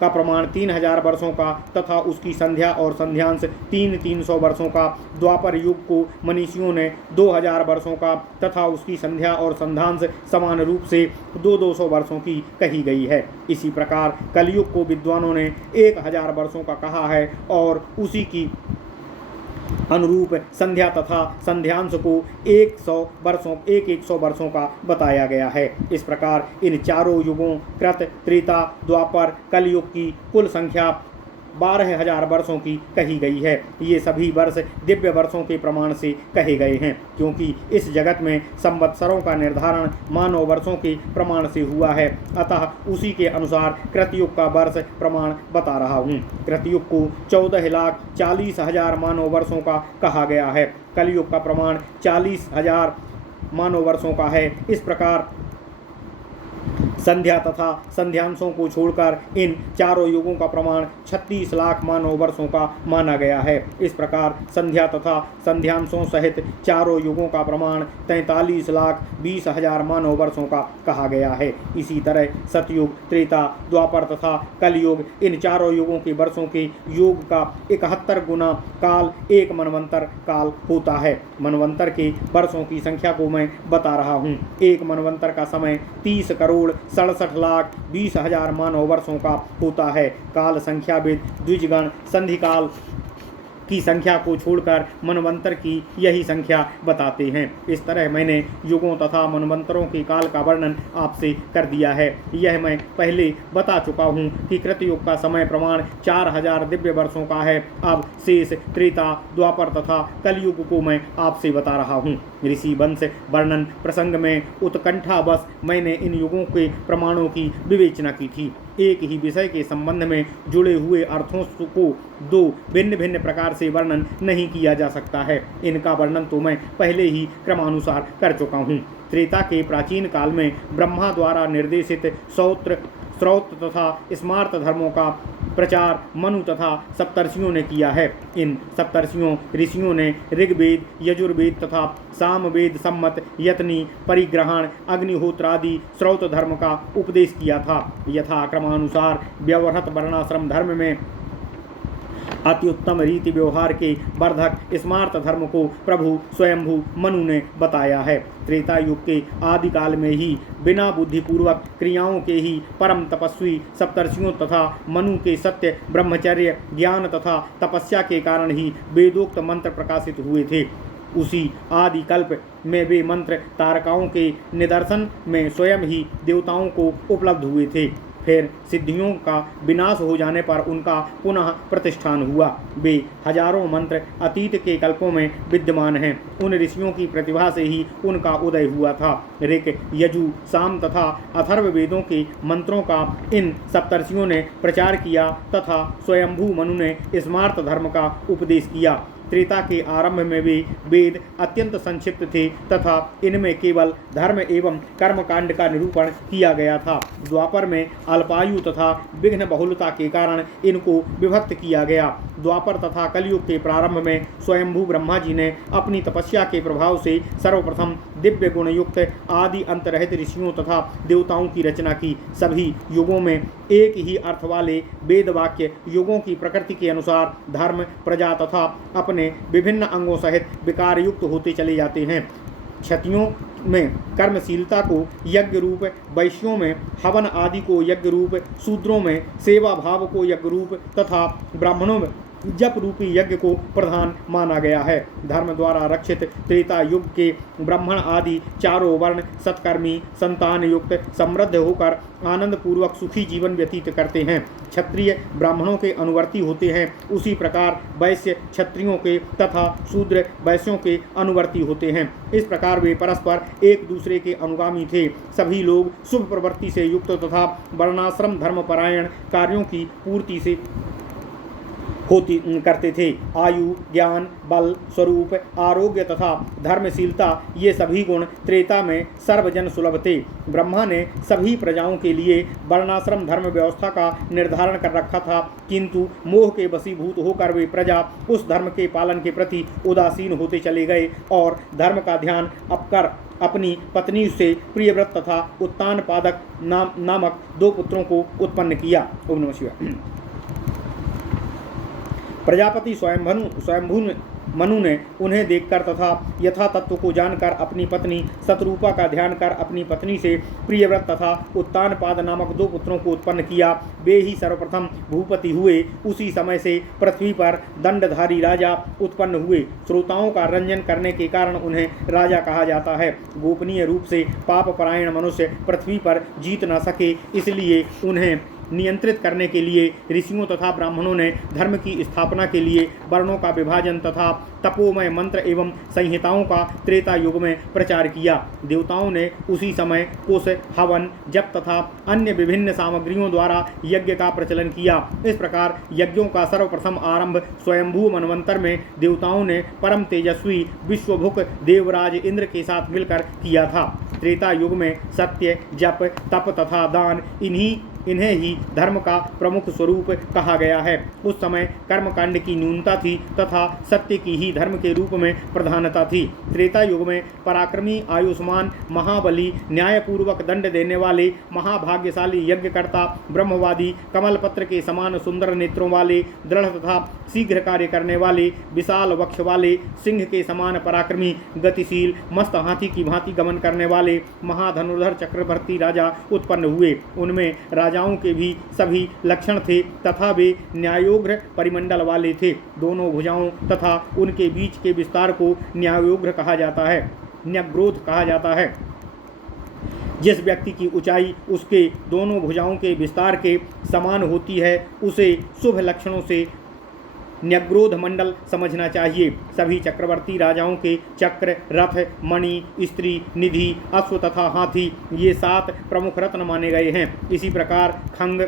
का प्रमाण 3000 वर्षों का तथा उसकी संध्या और संध्यांश 300 वर्षों का। द्वापर युग को मनीषियों ने 2000 वर्षों का तथा उसकी संध्या और संध्यांश समान रूप से 200 वर्षों की कही गई है। इसी प्रकार कलयुग को विद्वानों ने 1000 वर्षों का कहा है और उसी की अनुरूप संध्या तथा संध्यांश को 100 वर्षों का बताया गया है। इस प्रकार इन चारों युगों कृत, त्रेता, द्वापर, कलयुग की कुल संख्या 12,000 वर्षों की कही गई है। ये सभी वर्ष दिव्य वर्षों के प्रमाण से कहे गए हैं, क्योंकि इस जगत में संवत्सरों का निर्धारण मानव वर्षों के प्रमाण से हुआ है। अतः उसी के अनुसार कृतयुग का वर्ष प्रमाण बता रहा हूँ। कृतयुग को 14,40,000 मानव वर्षों का कहा गया है। कलयुग का प्रमाण 40,000 मानव वर्षों का है। इस प्रकार संध्या तथा संध्यांशों को छोड़कर इन चारों युगों का प्रमाण 36 लाख मानव वर्षों का माना गया है। इस प्रकार संध्या तथा संध्यांशों सहित चारों युगों का प्रमाण 43,20,000 मानव वर्षों का कहा गया है। इसी तरह सतयुग, त्रेता, द्वापर तथा कलयुग इन चारों युगों के वर्षों के योग का 71 गुना काल एक मनवंतर काल होता है। मनवंतर के वर्षों की संख्या को मैं बता रहा हूँ। एक मनवंतर का समय 30,67,20,000 मानव वर्षों का होता है। काल संख्याविद द्विजगण संधिकाल की संख्या को छोड़कर मनवंतर की यही संख्या बताते हैं। इस तरह मैंने युगों तथा मनवंतरों के काल का वर्णन आपसे कर दिया है। यह मैं पहले बता चुका हूँ कि कृतयुग का समय प्रमाण 4000 दिव्य वर्षों का है। अब शेष त्रेता, द्वापर तथा कलयुग को मैं आपसे बता रहा हूँ। ऋषि वंश वर्णन प्रसंग में उत्कंठावश मैंने इन युगों के प्रमाणों की विवेचना की थी। एक ही विषय के संबंध में जुड़े हुए अर्थों को 2 भिन्न भिन्न प्रकार से वर्णन नहीं किया जा सकता है। इनका वर्णन तो मैं पहले ही क्रमानुसार कर चुका हूँ। त्रेता के प्राचीन काल में ब्रह्मा द्वारा निर्देशित श्रौत तथा स्मार्त धर्मों का प्रचार मनु तथा सप्तर्षियों ने किया है। इन सप्तर्षियों ऋषियों ने ऋग्वेद, यजुर्वेद तथा सामवेद सम्मत यत्नी, परिग्रहण, अग्निहोत्रादि श्रौत धर्म का उपदेश किया था। यथा क्रमानुसार व्यवहृत वर्णाश्रम धर्म में अति उत्तम रीति व्यवहार के वर्धक स्मार्त धर्म को प्रभु स्वयंभू मनु ने बताया है। त्रेता युग के आदिकाल में ही बिना बुद्धिपूर्वक क्रियाओं के ही परम तपस्वी सप्तर्षियों तथा मनु के सत्य ब्रह्मचर्य ज्ञान तथा तपस्या के कारण ही वेदोक्त मंत्र प्रकाशित हुए थे। उसी आदि कल्प में वे मंत्र तारकाओं के निदर्शन में स्वयं ही देवताओं को उपलब्ध हुए थे। फिर सिद्धियों का विनाश हो जाने पर उनका पुनः प्रतिष्ठान हुआ। वे हजारों मंत्र अतीत के कल्पों में विद्यमान हैं। उन ऋषियों की प्रतिभा से ही उनका उदय हुआ था। ऋक, यजु, साम तथा अथर्व वेदों के मंत्रों का इन सप्तर्षियों ने प्रचार किया तथा स्वयंभू मनु ने स्मार्त धर्म का उपदेश किया। त्रेता के आरंभ में वे वेद अत्यंत संक्षिप्त थे तथा इनमें केवल धर्म एवं कर्म कांड का निरूपण किया गया था। द्वापर में अल्पायु तथा विघ्न बहुलता के कारण इनको विभक्त किया गया। द्वापर तथा कलयुग के प्रारंभ में स्वयंभू ब्रह्मा जी ने अपनी तपस्या के प्रभाव से सर्वप्रथम दिव्य गुण युक्त आदि अंतरहित ऋषियों तथा देवताओं की रचना की। सभी युगों में एक ही अर्थ वाले वेद वाक्य युगों की प्रकृति के अनुसार धर्म, प्रजा तथा अपने विभिन्न अंगों सहित विकार युक्त होते चले जाते हैं। क्षत्रियों में कर्मशीलता को यज्ञ रूप, वैश्यों में हवन आदि को यज्ञ रूप, शूद्रों में सेवा भाव को यज्ञ रूप तथा ब्राह्मणों में जप रूपी यज्ञ को प्रधान माना गया है। धर्म द्वारा रक्षित त्रेता युग के ब्राह्मण आदि चारों वर्ण सत्कर्मी संतान युक्त समृद्ध होकर आनंद पूर्वक सुखी जीवन व्यतीत करते हैं। क्षत्रिय ब्राह्मणों के अनुवर्ती होते हैं, उसी प्रकार वैश्य क्षत्रियों के तथा शूद्र वैश्यों के अनुवर्ती होते हैं। इस प्रकार वे परस्पर एक दूसरे के अनुगामी थे। सभी लोग शुभ प्रवृत्ति से युक्त तथा वर्णाश्रम धर्मपरायण कार्यों की पूर्ति से करते थे। आयु, ज्ञान, बल, स्वरूप, आरोग्य तथा धर्मशीलता ये सभी गुण त्रेता में सर्वजन सुलभ थे। ब्रह्मा ने सभी प्रजाओं के लिए वर्णाश्रम धर्म व्यवस्था का निर्धारण कर रखा था, किंतु मोह के वशीभूत होकर वे प्रजा उस धर्म के पालन के प्रति उदासीन होते चले गए और धर्म का ध्यान अपकर अपनी पत्नी से प्रियव्रत तथा उत्तान पादक नामक 2 पुत्रों को उत्पन्न किया। ओम नमः शिवाय। प्रजापति स्वयंभू मनु ने उन्हें देखकर तथा यथा तत्व को जानकर अपनी पत्नी शतरूपा का ध्यान कर अपनी पत्नी से प्रियव्रत तथा उत्तानपाद नामक 2 पुत्रों को उत्पन्न किया। वे ही सर्वप्रथम भूपति हुए। उसी समय से पृथ्वी पर दंडधारी राजा उत्पन्न हुए। श्रोताओं का रंजन करने के कारण उन्हें राजा कहा जाता है। गोपनीय रूप से पापपरायण मनुष्य पृथ्वी पर जीत न सके, इसलिए उन्हें नियंत्रित करने के लिए ऋषियों तथा ब्राह्मणों ने धर्म की स्थापना के लिए वर्णों का विभाजन तथा तपोमय मंत्र एवं संहिताओं का त्रेता युग में प्रचार किया। देवताओं ने उसी समय कुश, हवन, जप तथा अन्य विभिन्न सामग्रियों द्वारा यज्ञ का प्रचलन किया। इस प्रकार यज्ञों का सर्वप्रथम आरंभ स्वयंभू मनवंतर में देवताओं ने परम तेजस्वी विश्वभुक देवराज इंद्र के साथ मिलकर किया था। त्रेता युग में सत्य, जप, तप तथा दान इन्हें ही धर्म का प्रमुख स्वरूप कहा गया है। उस समय कर्मकांड की न्यूनता थी तथा सत्य की ही धर्म के रूप में प्रधानता थी। त्रेता युग में पराक्रमी, आयुष्मान, महाबली, न्यायपूर्वक दंड देने वाले, महाभाग्यशाली यज्ञकर्ता, ब्रह्मवादी, कमलपत्र के समान सुंदर नेत्रों वाले, दृढ़ तथा शीघ्र कार्य करने वाले, विशाल वक्ष वाले, सिंह के समान पराक्रमी, गतिशील, मस्त हाथी की भांति गमन करने वाले महाधनुर्धर चक्रवर्ती राजा उत्पन्न हुए। उनमें राजाओं के भी सभी लक्षण थे तथा वे न्यायोग्र परिमंडल वाले थे। दोनों भुजाओं तथा उनके बीच के विस्तार को न्यायोग्र कहा जाता है, न्यग्रोध कहा जाता है। जिस व्यक्ति की ऊंचाई उसके दोनों भुजाओं के विस्तार के समान होती है उसे शुभ लक्षणों से न्यग्रोध मंडल समझना चाहिए। सभी चक्रवर्ती राजाओं के चक्र, रथ, मणि, स्त्री, निधि, अश्व तथा हाथी ये 7 प्रमुख रत्न माने गए हैं। इसी प्रकार खंग,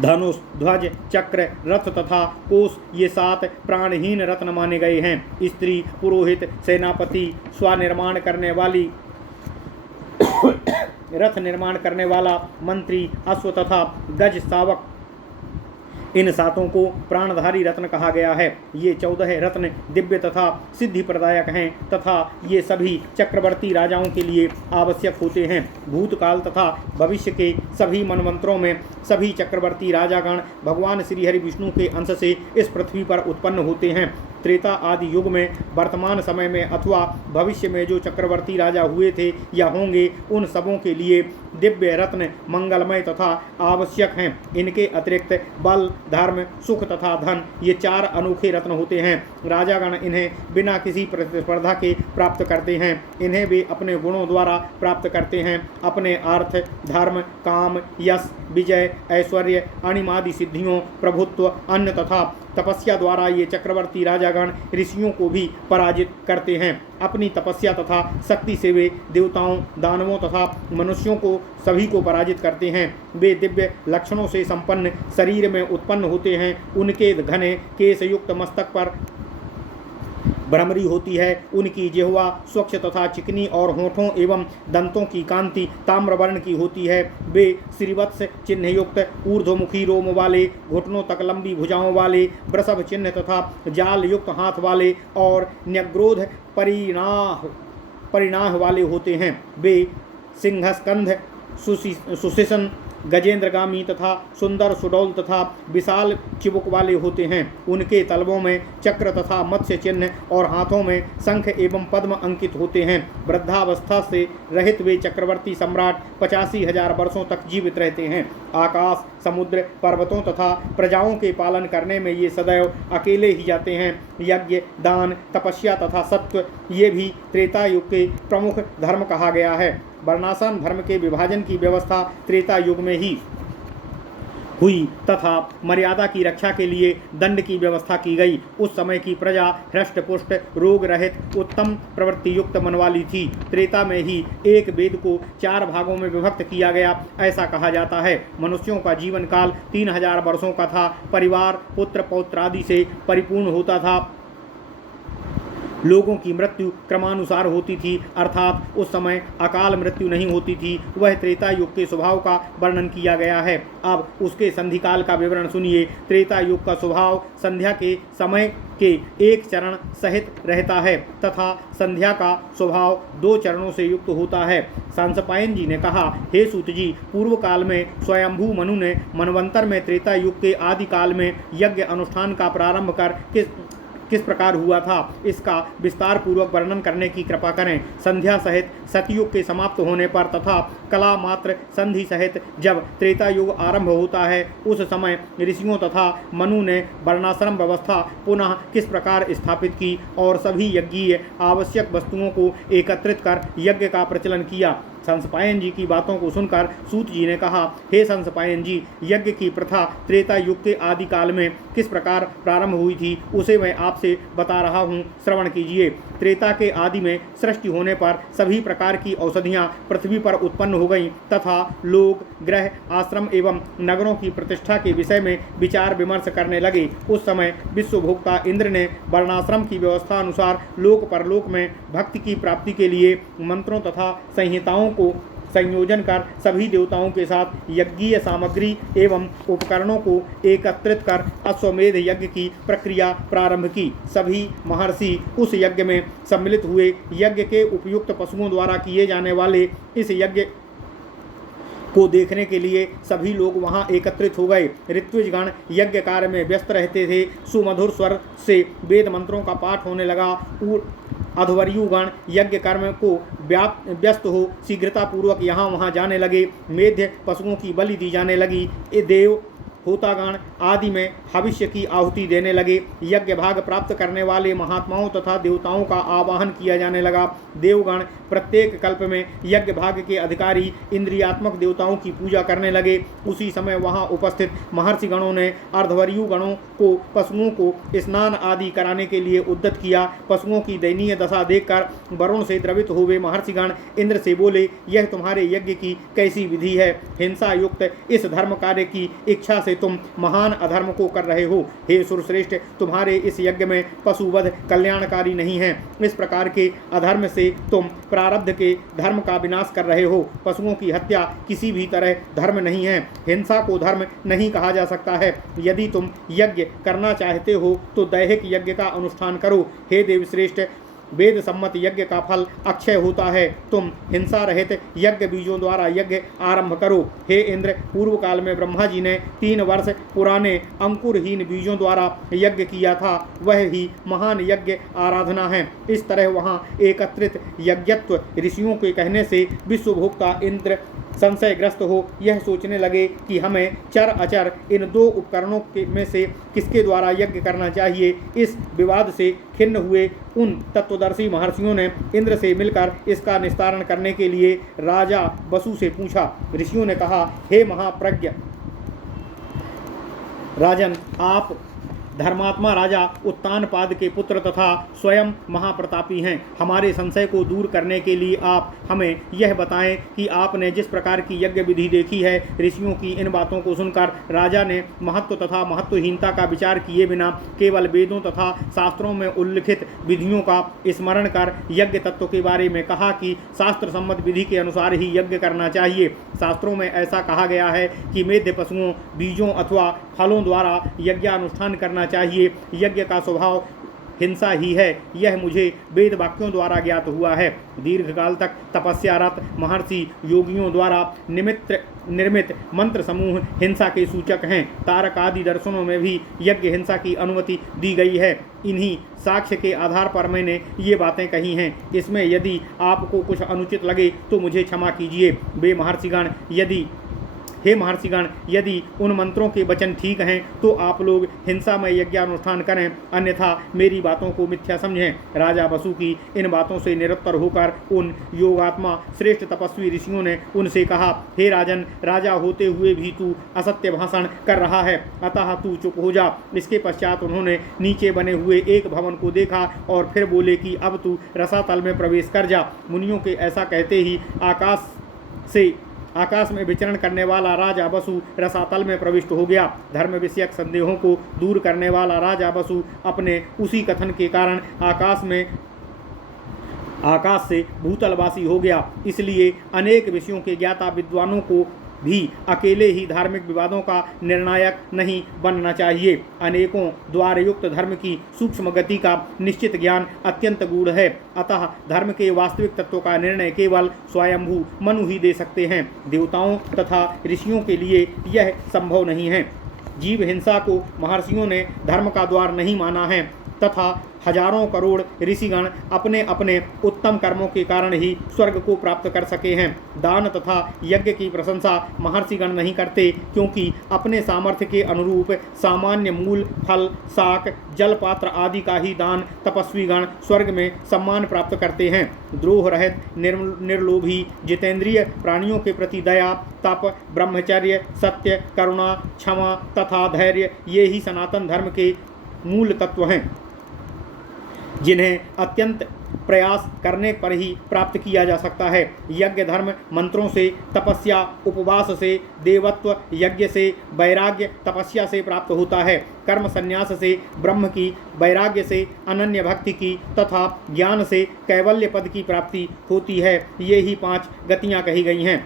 धनुष, ध्वज, चक्र, रथ तथा कोष ये 7 प्राणहीन रत्न माने गए हैं। स्त्री, पुरोहित, सेनापति, स्वनिर्माण करने वाली, रथ निर्माण करने वाला, मंत्री, अश्व तथा गज शावक इन 7 को प्राणधारी रत्न कहा गया है। ये 14 रत्न दिव्य तथा सिद्धि प्रदायक हैं तथा ये सभी चक्रवर्ती राजाओं के लिए आवश्यक होते हैं। भूतकाल तथा भविष्य के सभी मनवंतरों में सभी चक्रवर्ती राजागण भगवान श्री हरि विष्णु के अंश से इस पृथ्वी पर उत्पन्न होते हैं। त्रेता आदि युग में, वर्तमान समय में अथवा भविष्य में जो चक्रवर्ती राजा हुए थे या होंगे उन सबों के लिए दिव्य रत्न मंगलमय तथा आवश्यक हैं। इनके अतिरिक्त बल, धर्म, सुख तथा धन ये 4 अनोखे रत्न होते हैं। राजागण इन्हें बिना किसी प्रतिस्पर्धा के प्राप्त करते हैं। इन्हें वे अपने गुणों द्वारा प्राप्त करते हैं। अपने अर्थ, धर्म, काम, यश, विजय, ऐश्वर्य, अणिमादि सिद्धियों, प्रभुत्व, अन्न तथा तपस्या द्वारा ये चक्रवर्ती राजागण ऋषियों को भी पराजित करते हैं। अपनी तपस्या तथा शक्ति से वे देवताओं, दानवों तथा मनुष्यों को सभी को पराजित करते हैं। वे दिव्य लक्षणों से संपन्न शरीर में उत्पन्न होते हैं। उनके घने केश युक्त मस्तक पर भ्रमरी होती है। उनकी जिह्वा स्वच्छ तथा चिकनी और होठों एवं दंतों की कांति ताम्रवर्ण की होती है। वे श्रीवत्स चिन्ह युक्त ऊर्ध्वमुखी रोम वाले, घुटनों तक लंबी भुजाओं वाले, वृषभ चिन्ह तथा जाल युक्त हाथ वाले और न्यग्रोध परिणाह वाले होते हैं। वे सिंहस्कंध, सुशिसन, गजेंद्रगामी तथा सुंदर सुडौल तथा विशाल चिबुक वाले होते हैं। उनके तलवों में चक्र तथा मत्स्य चिन्ह और हाथों में शंख एवं पद्म अंकित होते हैं। वृद्धावस्था से रहित वे चक्रवर्ती सम्राट 85,000 वर्षों तक जीवित रहते हैं। आकाश, समुद्र, पर्वतों तथा प्रजाओं के पालन करने में ये सदैव अकेले ही जाते हैं। यज्ञ, दान, तपस्या तथा सत्व ये भी त्रेता युग के प्रमुख धर्म कहा गया है। वर्णाश्रम धर्म के विभाजन की व्यवस्था त्रेता युग में ही हुई तथा मर्यादा की रक्षा के लिए दंड की व्यवस्था की गई। उस समय की प्रजा हृष्ट पुष्ट, रोग रहित, उत्तम प्रवृत्ति युक्त मन वाली थी। त्रेता में ही एक वेद को 4 भागों में विभक्त किया गया, ऐसा कहा जाता है। मनुष्यों का जीवन काल 3000 वर्षों का था। परिवार, पुत्र पौत्र आदि से परिपूर्ण होता था। लोगों की मृत्यु क्रमानुसार होती थी, अर्थात उस समय अकाल मृत्यु नहीं होती थी। वह त्रेता युग के स्वभाव का वर्णन किया गया है। अब उसके संधिकाल का विवरण सुनिए। त्रेता युग का स्वभाव संध्या के समय के एक चरण सहित रहता है तथा संध्या का स्वभाव 2 चरणों से युक्त होता है। सांसपायन जी ने कहा, हे सूत जी, पूर्व काल में स्वयंभू मनु ने मनवंतर में त्रेता युग के आदि काल में यज्ञ अनुष्ठान का प्रारंभ कर किस प्रकार हुआ था, इसका विस्तार पूर्वक वर्णन करने की कृपा करें। संध्या सहित सतयुग के समाप्त होने पर तथा कला मात्र संधि सहित जब त्रेता युग आरंभ होता है, उस समय ऋषियों तथा मनु ने वर्णाश्रम व्यवस्था पुनः किस प्रकार स्थापित की और सभी यज्ञीय आवश्यक वस्तुओं को एकत्रित कर यज्ञ का प्रचलन किया। संसपायन जी की बातों को सुनकर सूत जी ने कहा, हे संसपायन जी, यज्ञ की प्रथा त्रेता युग के आदि काल में किस प्रकार प्रारंभ हुई थी, उसे मैं आपसे बता रहा हूँ, श्रवण कीजिए। त्रेता के आदि में सृष्टि होने पर सभी प्रकार की औषधियाँ पृथ्वी पर उत्पन्न हो गईं तथा लोग, ग्रह, आश्रम एवं नगरों की प्रतिष्ठा के विषय में विचार विमर्श करने लगे। उस समय विश्वभोक्ता इंद्र ने वर्णाश्रम की व्यवस्था अनुसार लोक परलोक में भक्ति की प्राप्ति के लिए मंत्रों तथा संहिताओं को संयोजन कर सभी देवताओं के साथ यज्ञीय सामग्री एवं उपकरणों को एकत्रित कर अश्वमेध यज्ञ की प्रक्रिया प्रारंभ की। सभी महर्षि उस यज्ञ में सम्मिलित हुए। यज्ञ के उपयुक्त पशुओं द्वारा किए जाने वाले इस यज्ञ को देखने के लिए सभी लोग वहां एकत्रित हो गए। ऋत्विजगण यज्ञ कार्य में व्यस्त रहते थे। सुमधुर स्वर से वेद मंत्रों का पाठ होने लगा। अध्वर्युगण यज्ञ कर्म को व्यस्त हो शीघ्रता पूर्वक यहाँ वहाँ जाने लगे। मेध्य पशुओं की बलि दी जाने लगी। देव होतागण आदि में भविष्य की आहुति देने लगे। यज्ञ भाग प्राप्त करने वाले महात्माओं तथा देवताओं का आवाहन किया जाने लगा। देवगण प्रत्येक कल्प में यज्ञ भाग के अधिकारी इंद्रियात्मक देवताओं की पूजा करने लगे। उसी समय वहां उपस्थित महर्षि गणों ने अर्धवर्यु गणों को पशुओं को स्नान आदि कराने के लिए उद्यत किया। पशुओं की दयनीय दशा देखकर वरुण से द्रवित हुए महर्षिगण इंद्र से बोले, यह तुम्हारे यज्ञ की कैसी विधि है? हिंसा युक्त इस धर्म कार्य की इच्छा से तुम महान अधर्म को कर रहे हो। हे सुरश्रेष्ठ, तुम्हारे इस यज्ञ में पशुवध कल्याणकारी नहीं है। इस प्रकार के अधर्म से तुम प्रारब्ध के धर्म का विनाश कर रहे हो। पशुओं की हत्या किसी भी तरह धर्म नहीं है। हिंसा को धर्म नहीं कहा जा सकता है। यदि तुम यज्ञ करना चाहते हो तो दैहिक यज्ञ का अनुष्ठान करो। हे देवश्रेष्ठ, वेद सम्मत यज्ञ का फल अक्षय होता है। तुम हिंसा रहित यज्ञ बीजों द्वारा यज्ञ आरंभ करो। हे इंद्र, पूर्व काल में ब्रह्मा जी ने 3 वर्ष पुराने अंकुरहीन बीजों द्वारा यज्ञ किया था, वह ही महान यज्ञ आराधना है। इस तरह वहाँ एकत्रित यज्ञत्व ऋषियों के कहने से विश्वभोक्ता इंद्र संशयग्रस्त हो यह सोचने लगे कि हमें चर अचर इन 2 उपकरणों में से किसके द्वारा यज्ञ करना चाहिए। इस विवाद से खिन्न हुए उन तत्वदर्शी महर्षियों ने इंद्र से मिलकर इसका निस्तारण करने के लिए राजा वसु से पूछा। ऋषियों ने कहा, हे महाप्रज्ञ राजन, आप धर्मात्मा राजा उत्तानपाद के पुत्र तथा स्वयं महाप्रतापी हैं। हमारे संशय को दूर करने के लिए आप हमें यह बताएं कि आपने जिस प्रकार की यज्ञ विधि देखी है। ऋषियों की इन बातों को सुनकर राजा ने महत्व तथा महत्वहीनता का विचार किए बिना केवल वेदों तथा शास्त्रों में उल्लिखित विधियों का स्मरण कर यज्ञ तत्व के बारे में कहा कि शास्त्र सम्मत विधि के अनुसार ही यज्ञ करना चाहिए। शास्त्रों में ऐसा कहा गया है कि मेध्य पशुओं, बीजों अथवा फलों द्वारा यज्ञानुष्ठान करना चाहिए। यज्ञ का स्वभाव हिंसा ही है, यह मुझे वेद वाक्यों द्वारा ज्ञात हुआ है। दीर्घकाल तक तपस्यारत महर्षि योगियों द्वारा निर्मित मंत्र समूह हिंसा के सूचक हैं। तारक आदि दर्शनों में भी यज्ञ हिंसा की अनुमति दी गई है। इन्हीं साक्ष्य के आधार पर मैंने ये बातें कही हैं। इसमें यदि आपको कुछ अनुचित लगे तो मुझे क्षमा कीजिए। हे महर्षिगण, यदि उन मंत्रों के वचन ठीक हैं तो आप लोग हिंसा में यज्ञानुष्ठान करें, अन्यथा मेरी बातों को मिथ्या समझें। राजा वसु की इन बातों से निरुत्तर होकर उन योगात्मा श्रेष्ठ तपस्वी ऋषियों ने उनसे कहा, हे राजन, राजा होते हुए भी तू असत्य भाषण कर रहा है, अतः तू चुप हो जा। इसके पश्चात उन्होंने नीचे बने हुए एक भवन को देखा और फिर बोले कि अब तू रसातल में प्रवेश कर जा। मुनियों के ऐसा कहते ही आकाश में विचरण करने वाला राजा वसु रसातल में प्रविष्ट हो गया। धर्म विषयक संदेहों को दूर करने वाला राजा वसु अपने उसी कथन के कारण आकाश से भूतलवासी हो गया। इसलिए अनेक विषयों के ज्ञाता विद्वानों को भी अकेले ही धार्मिक विवादों का निर्णायक नहीं बनना चाहिए। अनेकों द्वार युक्त धर्म की सूक्ष्म गति का निश्चित ज्ञान अत्यंत गूढ़ है, अतः धर्म के वास्तविक तत्व का निर्णय केवल स्वयंभू मनु ही दे सकते हैं। देवताओं तथा ऋषियों के लिए यह संभव नहीं है। जीव हिंसा को महर्षियों ने धर्म का द्वार नहीं माना है तथा हजारों करोड़ ऋषिगण अपने अपने उत्तम कर्मों के कारण ही स्वर्ग को प्राप्त कर सके हैं। दान तथा यज्ञ की प्रशंसा महर्षिगण नहीं करते, क्योंकि अपने सामर्थ्य के अनुरूप सामान्य मूल, फल, शाक, जल पात्र आदि का ही दान तपस्वीगण स्वर्ग में सम्मान प्राप्त करते हैं। द्रोह रहित, निर्लोभी, जितेंद्रिय प्राणियों के प्रति दया, तप, ब्रह्मचर्य, सत्य, करुणा, क्षमा तथा धैर्य, ये ही सनातन धर्म के मूल तत्व हैं, जिन्हें अत्यंत प्रयास करने पर ही प्राप्त किया जा सकता है। यज्ञ धर्म मंत्रों से, तपस्या उपवास से, देवत्व यज्ञ से, वैराग्य तपस्या से प्राप्त होता है। कर्म संन्यास से ब्रह्म की, वैराग्य से अनन्य भक्ति की तथा ज्ञान से कैवल्य पद की प्राप्ति होती है। ये ही 5 गतियाँ कही गई हैं।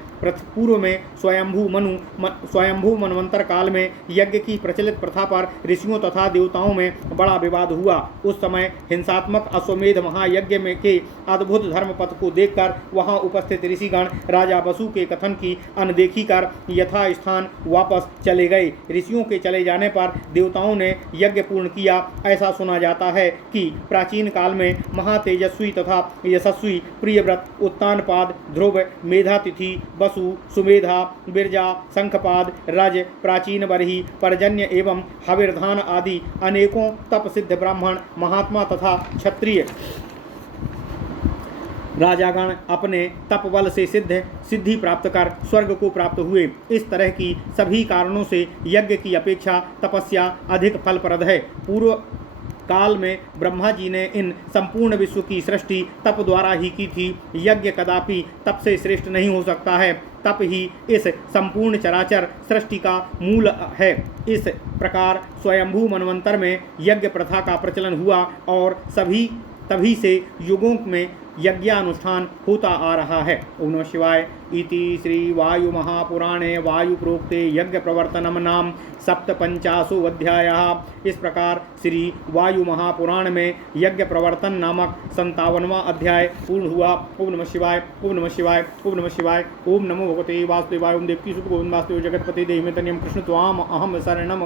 पूर्व में स्वयंभू मनवंतर काल में यज्ञ की प्रचलित प्रथा पर ऋषियों तथा देवताओं में बड़ा विवाद हुआ। उस समय हिंसात्मक अश्वमेध महायज्ञ में के अद्भुत धर्म पथ को देखकर वहां उपस्थित ऋषिगण राजा वसु के कथन की अनदेखी कर यथास्थान वापस चले गए। ऋषियों के चले जाने पर देवताओं ने यज्ञ पूर्ण किया। ऐसा सुना जाता है कि प्राचीन काल में महातेजस्वी तथा यशस्वी प्रियव्रत, उत्तानपाद, ध्रुव, मेधातिथि, वसु, सुमेधा, बिरजा, शंखपाद, रज, प्राचीन बरही, पर्जन्य एवं हविर्धान आदि अनेकों तप सिद्ध ब्राह्मण, महात्मा तथा क्षत्रिय राजागण अपने तप बल से सिद्धि प्राप्त कर स्वर्ग को प्राप्त हुए। इस तरह की सभी कारणों से यज्ञ की अपेक्षा तपस्या अधिक फलप्रद है। पूर्व काल में ब्रह्मा जी ने इन संपूर्ण विश्व की सृष्टि तप द्वारा ही की थी। यज्ञ कदापि तप से श्रेष्ठ नहीं हो सकता है। तप ही इस संपूर्ण चराचर सृष्टि का मूल है। इस प्रकार स्वयंभू मनवंतर में यज्ञ प्रथा का प्रचलन हुआ और तभी से युगों में यज्ञानुष्ठान होता आ रहा है। ओम नमः शिवाय। इति श्री वायु महापुराणे वायु प्रोक्ते यज्ञ प्रवर्तनम नाम 57 अध्यायः। इस प्रकार श्री वायु महापुराण में यज्ञ प्रवर्तन नामक 57वां अध्याय पूर्ण हुआ। ओम नमः शिवाय। ओम नमः शिवाय। ओम नमः शिवाय। ओम नमो भगवते वासुदेवाय। ओम देवकी सुत गोविंद वासुदेव जगतपति देहिमेतनियम कृष्ण त्वाम अहम शरणम